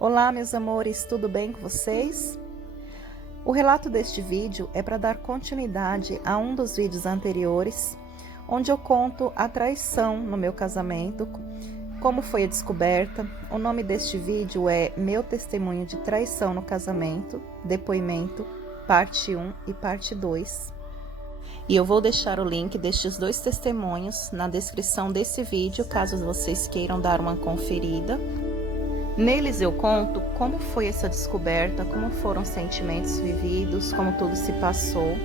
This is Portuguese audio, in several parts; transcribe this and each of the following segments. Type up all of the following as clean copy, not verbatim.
Olá, meus amores, tudo bem com vocês? O relato deste vídeo é para dar continuidade a um dos vídeos anteriores, onde eu conto a traição no meu casamento, como foi a descoberta. O nome deste vídeo é Meu Testemunho de Traição no Casamento, Depoimento, parte 1 e parte 2. E eu vou deixar o link destes dois testemunhos na descrição desse vídeo, caso vocês queiram dar uma conferida. Neles eu conto como foi essa descoberta, como foram os sentimentos vividos, como tudo se passou.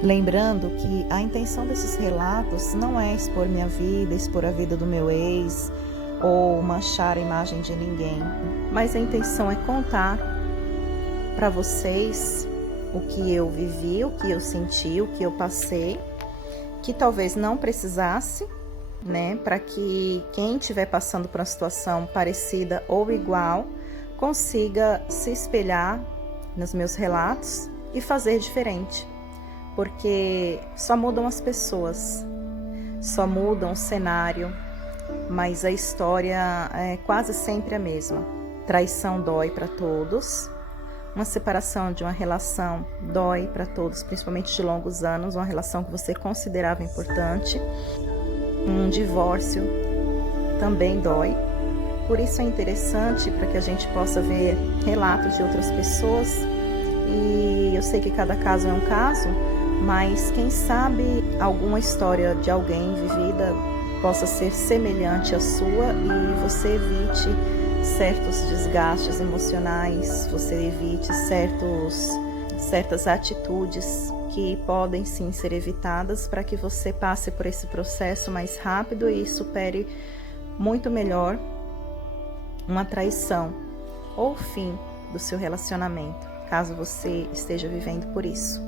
Lembrando que a intenção desses relatos não é expor minha vida, expor a vida do meu ex ou manchar a imagem de ninguém, mas a intenção é contar para vocês o que eu vivi, o que eu senti, o que eu passei, que talvez não precisasse, né, para que quem estiver passando por uma situação parecida ou igual consiga se espelhar nos meus relatos e fazer diferente, porque só mudam as pessoas, só mudam o cenário, mas a história é quase sempre a mesma. Traição dói para todos, uma separação de uma relação dói para todos, principalmente de longos anos, uma relação que você considerava importante. Um divórcio também dói, por isso é interessante para que a gente possa ver relatos de outras pessoas. E eu sei que cada caso é um caso, mas quem sabe alguma história de alguém vivida possa ser semelhante à sua e você evite certos desgastes emocionais, você evite certas atitudes que podem sim ser evitadas, para que você passe por esse processo mais rápido e supere muito melhor uma traição ou o fim do seu relacionamento, caso você esteja vivendo por isso.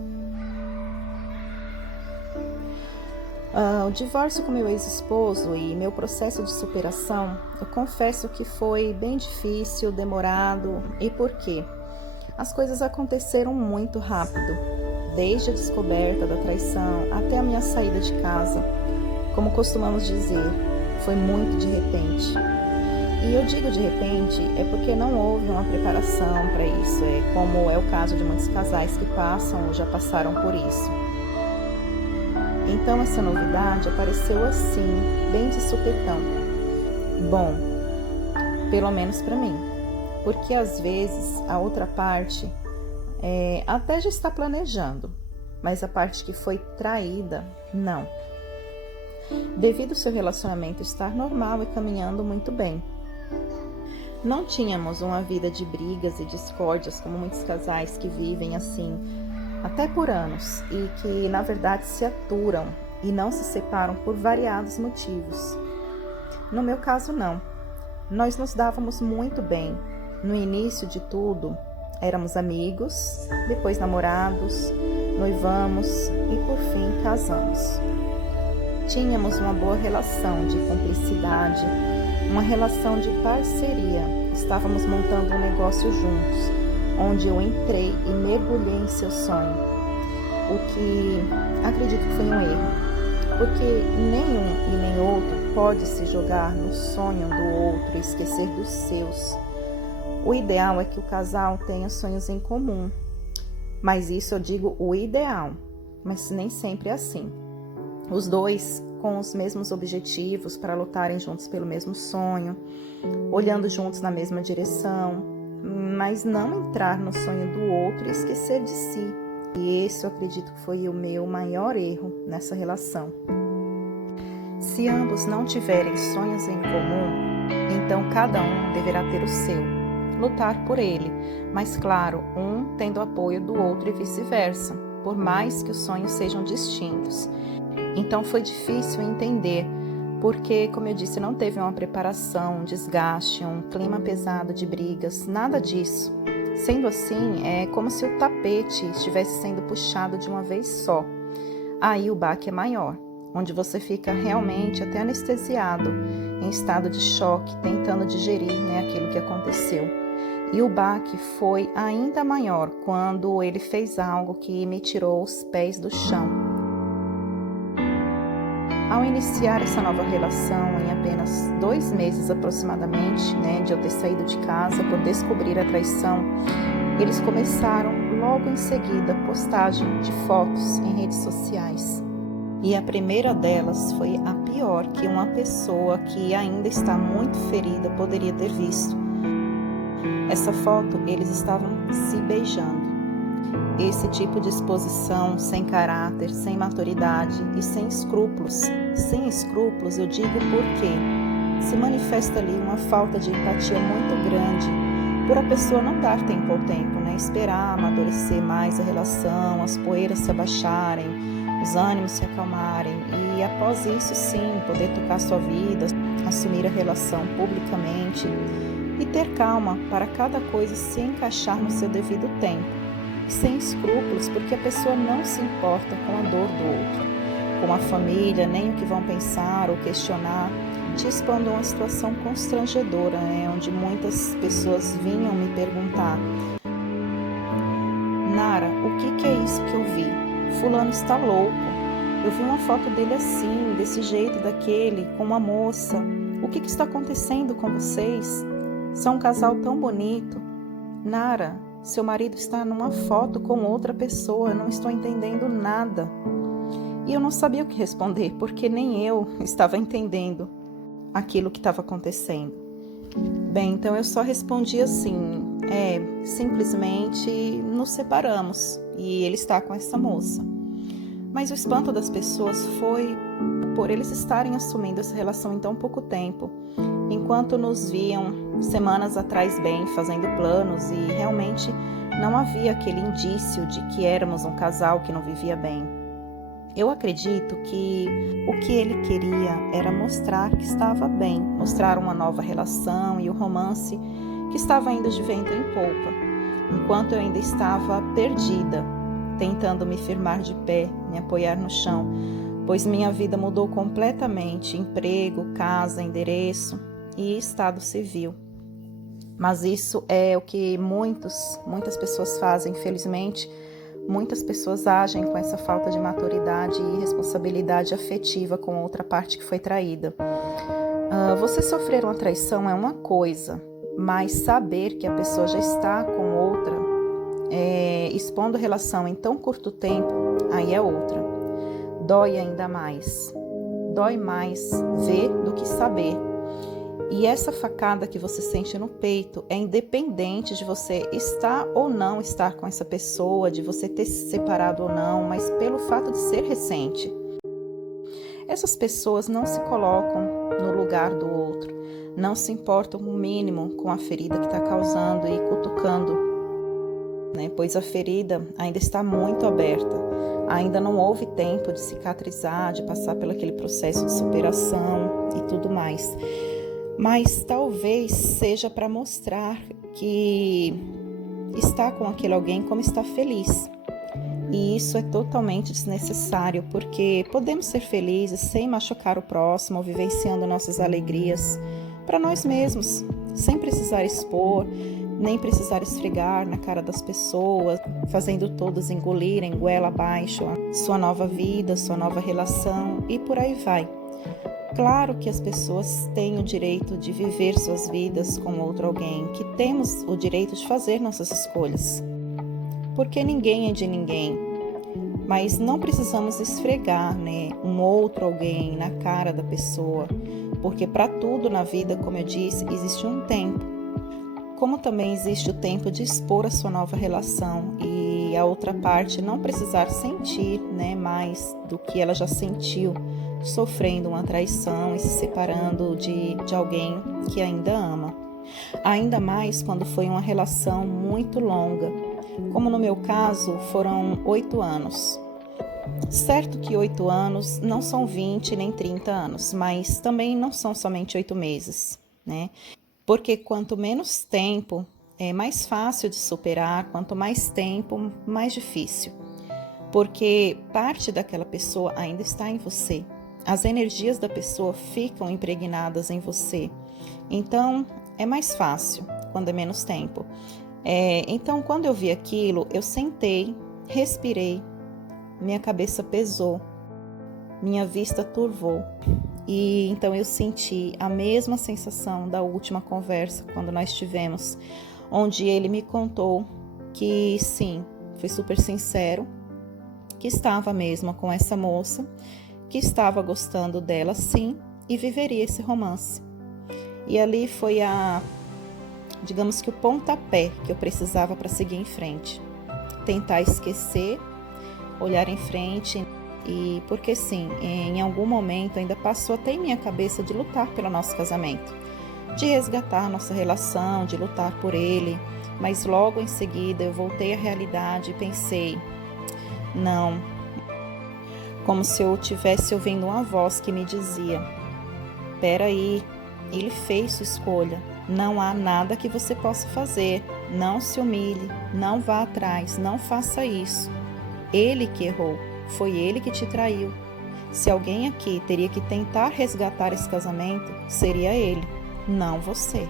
O divórcio com meu ex-esposo e meu processo de superação, eu confesso que foi bem difícil, demorado. E por quê? As coisas aconteceram muito rápido, desde a descoberta da traição até a minha saída de casa. Como costumamos dizer, foi muito de repente. E eu digo de repente é porque não houve uma preparação para isso, como é o caso de muitos casais que passam ou já passaram por isso. Então essa novidade apareceu assim, bem de supetão. Bom, pelo menos para mim, porque às vezes a outra parte até já está planejando, mas a parte que foi traída, não. Devido ao seu relacionamento estar normal e caminhando muito bem. Não tínhamos uma vida de brigas e discórdias como muitos casais que vivem assim até por anos e que na verdade se aturam e não se separam por variados motivos. No meu caso não. Nós nos dávamos muito bem. No início de tudo, éramos amigos, depois namorados, noivamos e por fim casamos. Tínhamos uma boa relação de cumplicidade, uma relação de parceria. Estávamos montando um negócio juntos, onde eu entrei e mergulhei em seu sonho, o que acredito que foi um erro, porque nenhum e nem outro pode se jogar no sonho do outro e esquecer dos seus. O ideal é que o casal tenha sonhos em comum, mas isso eu digo o ideal, mas nem sempre é assim. Os dois com os mesmos objetivos para lutarem juntos pelo mesmo sonho, olhando juntos na mesma direção, mas não entrar no sonho do outro e esquecer de si. E esse eu acredito que foi o meu maior erro nessa relação. Se ambos não tiverem sonhos em comum, então cada um deverá ter o seu, lutar por ele, mas claro, um tendo apoio do outro e vice-versa, por mais que os sonhos sejam distintos. Então foi difícil entender, porque, como eu disse, não teve uma preparação, um desgaste, um clima pesado de brigas, nada disso. Sendo assim, é como se o tapete estivesse sendo puxado de uma vez só. Aí o baque é maior, onde você fica realmente até anestesiado, em estado de choque, tentando digerir, aquilo que aconteceu. E o baque foi ainda maior quando ele fez algo que me tirou os pés do chão. Ao iniciar essa nova relação, em apenas 2 meses aproximadamente, né, de eu ter saído de casa por descobrir a traição, eles começaram logo em seguida postagem de fotos em redes sociais. E a primeira delas foi a pior que uma pessoa que ainda está muito ferida poderia ter visto. Essa foto, eles estavam se beijando. Esse tipo de exposição sem caráter, sem maturidade e sem escrúpulos. Sem escrúpulos, eu digo porque se manifesta ali uma falta de empatia muito grande por a pessoa não dar tempo ao tempo, né? Esperar amadurecer mais a relação, as poeiras se abaixarem, os ânimos se acalmarem e após isso sim, poder tocar sua vida, assumir a relação publicamente e ter calma para cada coisa se encaixar no seu devido tempo. Sem escrúpulos, porque a pessoa não se importa com a dor do outro, com a família, nem o que vão pensar ou questionar, te expondo a uma situação constrangedora, né? Onde muitas pessoas vinham me perguntar: Nara, o que é isso que eu vi? Fulano está louco. Eu vi uma foto dele assim, desse jeito, daquele, com uma moça. O que está acontecendo com vocês? São um casal tão bonito. Nara, seu marido está numa foto com outra pessoa, eu não estou entendendo nada. E eu não sabia o que responder, porque nem eu estava entendendo aquilo que estava acontecendo. Bem, então eu só respondi assim, simplesmente nos separamos e ele está com essa moça. Mas o espanto das pessoas foi por eles estarem assumindo essa relação em tão pouco tempo, enquanto nos viam semanas atrás bem, fazendo planos e realmente não havia aquele indício de que éramos um casal que não vivia bem. Eu acredito que o que ele queria era mostrar que estava bem, mostrar uma nova relação e o romance que estava indo de vento em polpa, enquanto eu ainda estava perdida, tentando me firmar de pé, me apoiar no chão, pois minha vida mudou completamente, emprego, casa, endereço e estado civil. Mas isso é o que muitas pessoas fazem, infelizmente. Muitas pessoas agem com essa falta de maturidade e responsabilidade afetiva com outra parte que foi traída. Você sofrer uma traição é uma coisa, mas saber que a pessoa já está com outra, expondo a relação em tão curto tempo, aí é outra. Dói ainda mais. Dói mais ver do que saber. E essa facada que você sente no peito é independente de você estar ou não estar com essa pessoa, de você ter se separado ou não, mas pelo fato de ser recente. Essas pessoas não se colocam no lugar do outro, não se importam o mínimo com a ferida que está causando e cutucando, né? Pois a ferida ainda está muito aberta, ainda não houve tempo de cicatrizar, de passar pelo aquele processo de superação e tudo mais. Mas talvez seja para mostrar que está com aquele alguém como está feliz. E isso é totalmente desnecessário, porque podemos ser felizes sem machucar o próximo, vivenciando nossas alegrias para nós mesmos, sem precisar expor, nem precisar esfregar na cara das pessoas, fazendo todos engolirem goela abaixo a sua nova vida, sua nova relação e por aí vai. Claro que as pessoas têm o direito de viver suas vidas com outro alguém, que temos o direito de fazer nossas escolhas, porque ninguém é de ninguém, mas não precisamos esfregar, um outro alguém na cara da pessoa, porque para tudo na vida, como eu disse, existe um tempo, como também existe o tempo de expor a sua nova relação e a outra parte não precisar sentir, mais do que ela já sentiu, sofrendo uma traição e se separando de alguém que ainda ama. Ainda mais quando foi uma relação muito longa, como no meu caso foram 8 anos. Certo que 8 anos não são 20 nem 30 anos, mas também não são somente 8 meses, Porque quanto menos tempo, é mais fácil de superar, quanto mais tempo, mais difícil. Porque parte daquela pessoa ainda está em você. As energias da pessoa ficam impregnadas em você. Então, é mais fácil quando é menos tempo. Então, quando eu vi aquilo, eu sentei, respirei, minha cabeça pesou. minha vista turvou. E então eu senti a mesma sensação da última conversa, quando nós tivemos, onde ele me contou que sim, foi super sincero, que estava mesmo com essa moça, que estava gostando dela sim, e viveria esse romance. E ali foi digamos que o pontapé que eu precisava para seguir em frente. Tentar esquecer, olhar em frente, e porque sim, em algum momento ainda passou até em minha cabeça de lutar pelo nosso casamento, de resgatar nossa relação, de lutar por ele, mas logo em seguida eu voltei à realidade e pensei, não, como se eu estivesse ouvindo uma voz que me dizia, peraí, ele fez sua escolha, não há nada que você possa fazer, não se humilhe, não vá atrás, não faça isso, ele que errou. Foi ele que te traiu. Se alguém aqui teria que tentar resgatar esse casamento, seria ele, não você.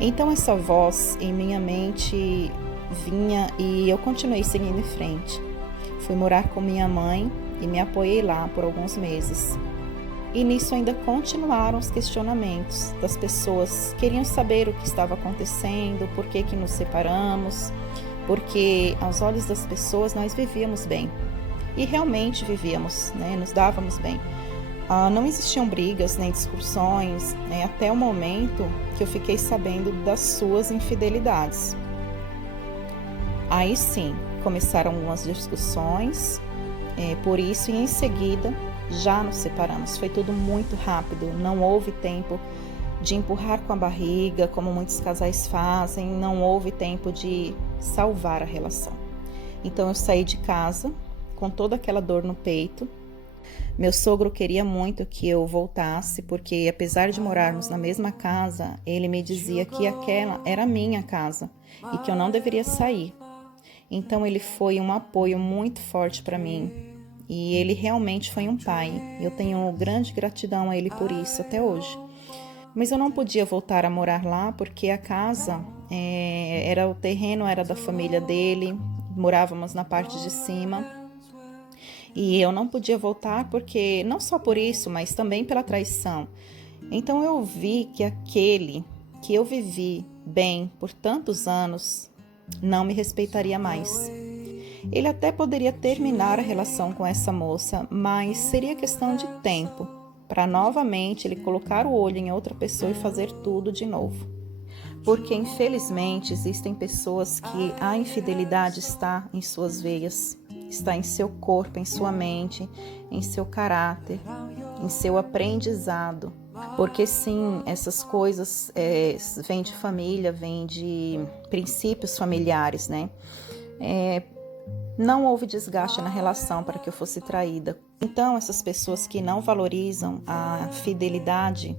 Então essa voz em minha mente vinha e eu continuei seguindo em frente. Fui morar com minha mãe e me apoiei lá por alguns meses. E nisso ainda continuaram os questionamentos das pessoas. Queriam saber o que estava acontecendo, por que nos separamos, porque aos olhos das pessoas nós vivíamos bem. E realmente vivíamos, né? Nos dávamos bem. Não existiam brigas nem discussões, né? Até o momento que eu fiquei sabendo das suas infidelidades. Aí sim, começaram algumas discussões, por isso, e em seguida já nos separamos. Foi tudo muito rápido, não houve tempo de empurrar com a barriga, como muitos casais fazem, não houve tempo de salvar a relação. Então eu saí de casa com toda aquela dor no peito. Meu sogro queria muito que eu voltasse, porque apesar de morarmos na mesma casa, ele me dizia que aquela era minha casa e que eu não deveria sair. Então ele foi um apoio muito forte para mim e ele realmente foi um pai. Eu tenho grande gratidão a ele por isso até hoje. Mas eu não podia voltar a morar lá porque a casa, o terreno era da família dele, morávamos na parte de cima. E eu não podia voltar porque, não só por isso, mas também pela traição. Então eu vi que aquele que eu vivi bem por tantos anos não me respeitaria mais. Ele até poderia terminar a relação com essa moça, mas seria questão de tempo para novamente ele colocar o olho em outra pessoa e fazer tudo de novo. Porque infelizmente existem pessoas que a infidelidade está em suas veias, está em seu corpo, em sua mente, em seu caráter, em seu aprendizado. Porque sim, essas coisas vêm de família, vêm de princípios familiares, né? Não houve desgaste na relação para que eu fosse traída. Então, essas pessoas que não valorizam a fidelidade,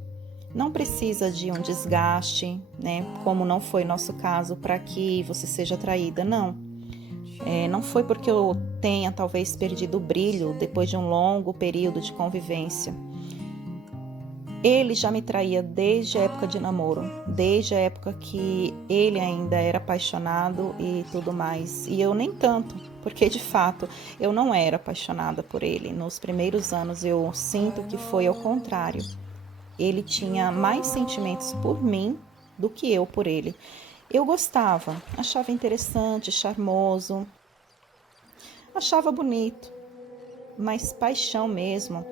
não precisa de um desgaste, né? Como não foi nosso caso, para que você seja traída, não. Não foi porque eu tenha talvez perdido o brilho depois de um longo período de convivência. Ele já me traía desde a época de namoro, desde a época que ele ainda era apaixonado e tudo mais. E eu nem tanto, porque de fato eu não era apaixonada por ele. Nos primeiros anos eu sinto que foi ao contrário. Ele tinha mais sentimentos por mim do que eu por ele. Eu gostava, achava interessante, charmoso, achava bonito, mas paixão mesmo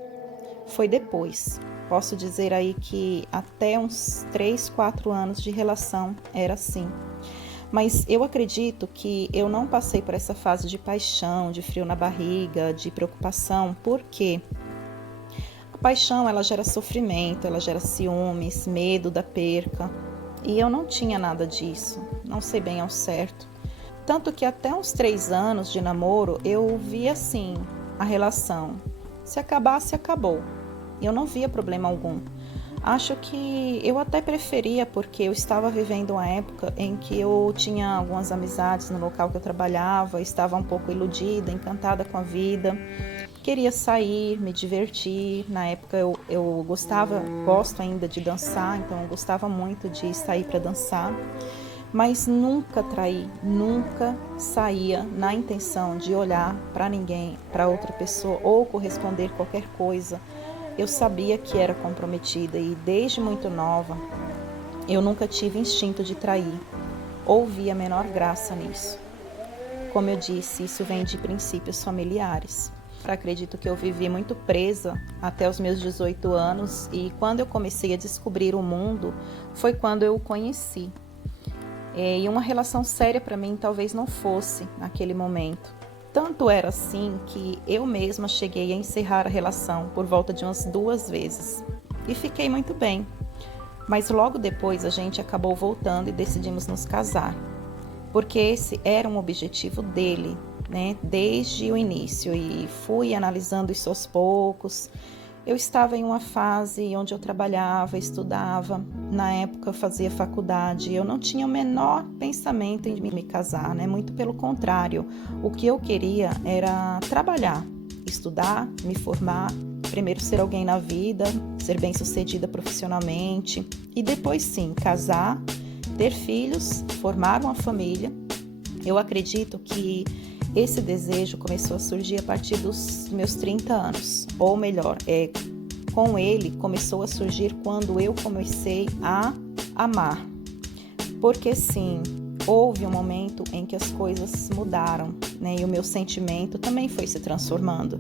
foi depois. Posso dizer aí que até uns 3, 4 anos de relação era assim. Mas eu acredito que eu não passei por essa fase de paixão, de frio na barriga, de preocupação, porque a paixão ela gera sofrimento, ela gera ciúmes, medo da perca. E eu não tinha nada disso, não sei bem ao certo. Tanto que até uns 3 anos de namoro eu via assim a relação. Se acabasse, acabou. Eu não via problema algum. Acho que eu até preferia porque eu estava vivendo uma época em que eu tinha algumas amizades no local que eu trabalhava, estava um pouco iludida, encantada com a vida, queria sair, me divertir. Na época gosto ainda de dançar, então eu gostava muito de sair para dançar. mas nunca traí, nunca saía na intenção de olhar para ninguém, para outra pessoa ou corresponder qualquer coisa. Eu sabia que era comprometida e desde muito nova eu nunca tive instinto de trair ou vi a menor graça nisso. Como eu disse, isso vem de princípios familiares. Acredito que eu vivi muito presa até os meus 18 anos e quando eu comecei a descobrir o mundo foi quando eu o conheci. E uma relação séria para mim talvez não fosse naquele momento. Tanto era assim que eu mesma cheguei a encerrar a relação por volta de umas 2 vezes. E fiquei muito bem. Mas logo depois a gente acabou voltando e decidimos nos casar. Porque esse era um objetivo dele, né? Desde o início. E fui analisando isso aos poucos. Eu estava em uma fase onde eu trabalhava, estudava, na época eu fazia faculdade, eu não tinha o menor pensamento em me casar, né? Muito pelo contrário, o que eu queria era trabalhar, estudar, me formar, primeiro ser alguém na vida, ser bem-sucedida profissionalmente e depois sim, casar, ter filhos, formar uma família. Eu acredito que esse desejo começou a surgir a partir dos meus 30 anos, ou melhor, com ele começou a surgir quando eu comecei a amar. Porque sim, houve um momento em que as coisas mudaram, né? E o meu sentimento também foi se transformando.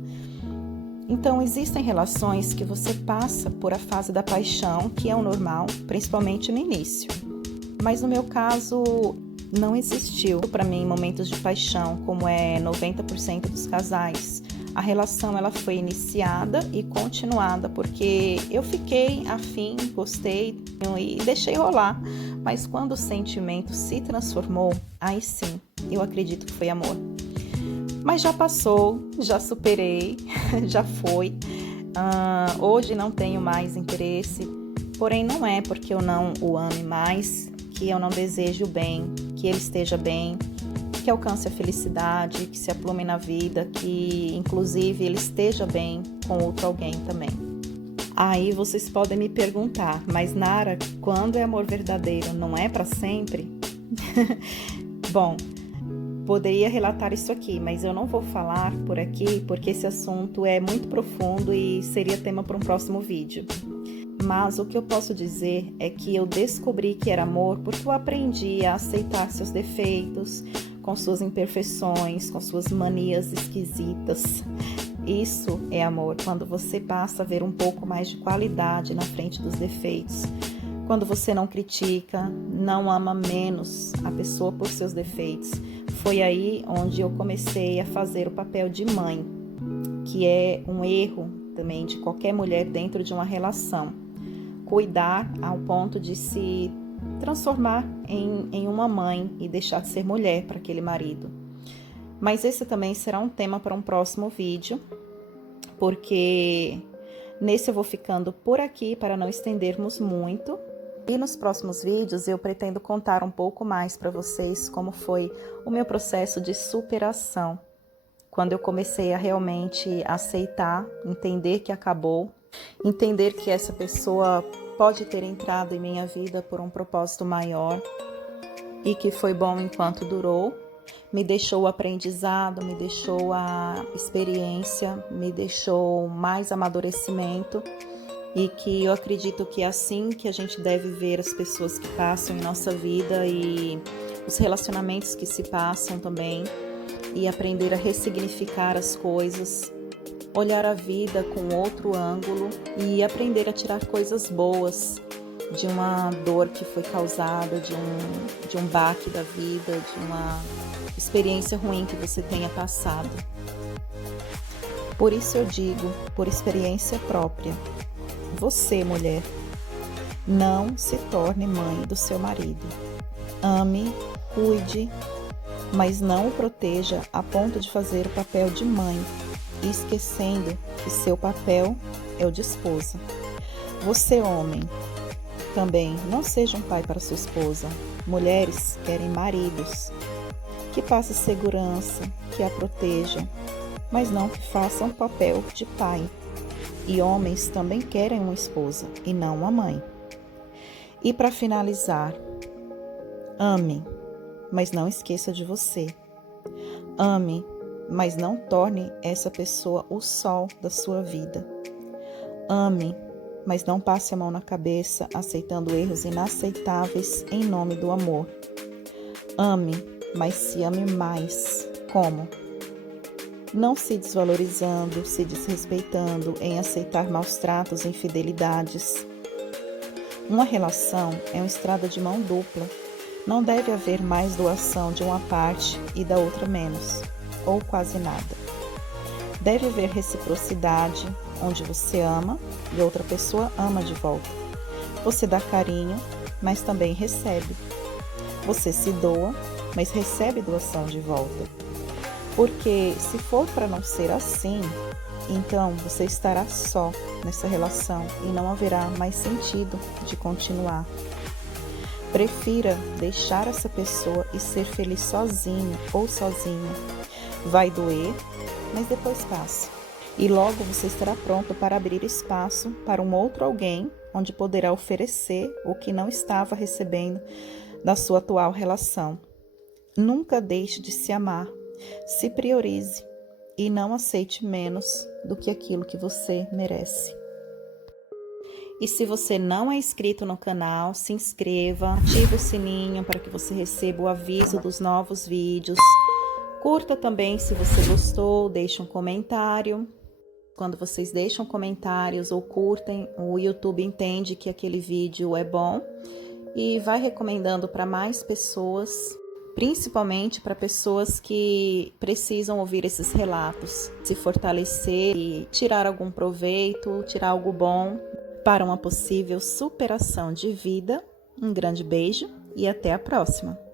Então, existem relações que você passa por a fase da paixão, que é o normal, principalmente no início. Mas no meu caso, não existiu para mim momentos de paixão, como é 90% dos casais. A relação ela foi iniciada e continuada, porque eu fiquei afim, gostei e deixei rolar. Mas quando o sentimento se transformou, aí sim, eu acredito que foi amor. Mas já passou, já superei, já foi. Hoje não tenho mais interesse, porém não é porque eu não o ame mais, que eu não desejo o bem, que ele esteja bem, que alcance a felicidade, que se aplume na vida, que inclusive ele esteja bem com outro alguém também. Aí vocês podem me perguntar, mas Nara, quando é amor verdadeiro, não é para sempre? Bom, poderia relatar isso aqui, mas eu não vou falar por aqui porque esse assunto é muito profundo e seria tema para um próximo vídeo. Mas o que eu posso dizer é que eu descobri que era amor porque eu aprendi a aceitar seus defeitos, com suas imperfeições, com suas manias esquisitas. Isso é amor, quando você passa a ver um pouco mais de qualidade na frente dos defeitos. Quando você não critica, não ama menos a pessoa por seus defeitos. Foi aí onde eu comecei a fazer o papel de mãe, que é um erro também de qualquer mulher dentro de uma relação. Cuidar ao ponto de se transformar em uma mãe e deixar de ser mulher para aquele marido. Mas esse também será um tema para um próximo vídeo, porque nesse eu vou ficando por aqui para não estendermos muito. E nos próximos vídeos eu pretendo contar um pouco mais para vocês como foi o meu processo de superação. Quando eu comecei a realmente aceitar, entender que acabou, entender que essa pessoa pode ter entrado em minha vida por um propósito maior e que foi bom enquanto durou, me deixou o aprendizado, me deixou a experiência, me deixou mais amadurecimento e que eu acredito que é assim que a gente deve ver as pessoas que passam em nossa vida e os relacionamentos que se passam também e aprender a ressignificar as coisas, olhar a vida com outro ângulo e aprender a tirar coisas boas de uma dor que foi causada, de um baque da vida, de uma experiência ruim que você tenha passado. Por isso eu digo, por experiência própria, você, mulher, não se torne mãe do seu marido. Ame, cuide, mas não o proteja a ponto de fazer o papel de mãe, esquecendo que seu papel é o de esposa. Você, homem, também não seja um pai para sua esposa. Mulheres querem maridos que passem segurança, que a proteja, mas não que façam o papel de pai. E homens também querem uma esposa e não uma mãe. E para finalizar, Ame, mas não esqueça de você. Ame, mas não torne essa pessoa o sol da sua vida. Ame, mas não passe a mão na cabeça aceitando erros inaceitáveis em nome do amor. Ame, mas se ame mais. Como? Não se desvalorizando, se desrespeitando, em aceitar maus tratos e infidelidades. Uma relação é uma estrada de mão dupla. Não deve haver mais doação de uma parte e da outra menos, ou quase nada. Deve haver reciprocidade, onde você ama e outra pessoa ama de volta. Você dá carinho, mas também recebe. Você se doa, mas recebe doação de volta. Porque se for para não ser assim, então você estará só nessa relação e não haverá mais sentido de continuar. Prefira deixar essa pessoa e ser feliz sozinho ou sozinha. Vai doer, mas depois passa. E logo você estará pronto para abrir espaço para um outro alguém, onde poderá oferecer o que não estava recebendo da sua atual relação. Nunca deixe de se amar. Se priorize e não aceite menos do que aquilo que você merece. E se você não é inscrito no canal, se inscreva, ative o sininho para que você receba o aviso dos novos vídeos. Curta também se você gostou, deixe um comentário. Quando vocês deixam comentários ou curtem, o YouTube entende que aquele vídeo é bom e vai recomendando para mais pessoas, principalmente para pessoas que precisam ouvir esses relatos, se fortalecer e tirar algum proveito, tirar algo bom para uma possível superação de vida. Um grande beijo e até a próxima!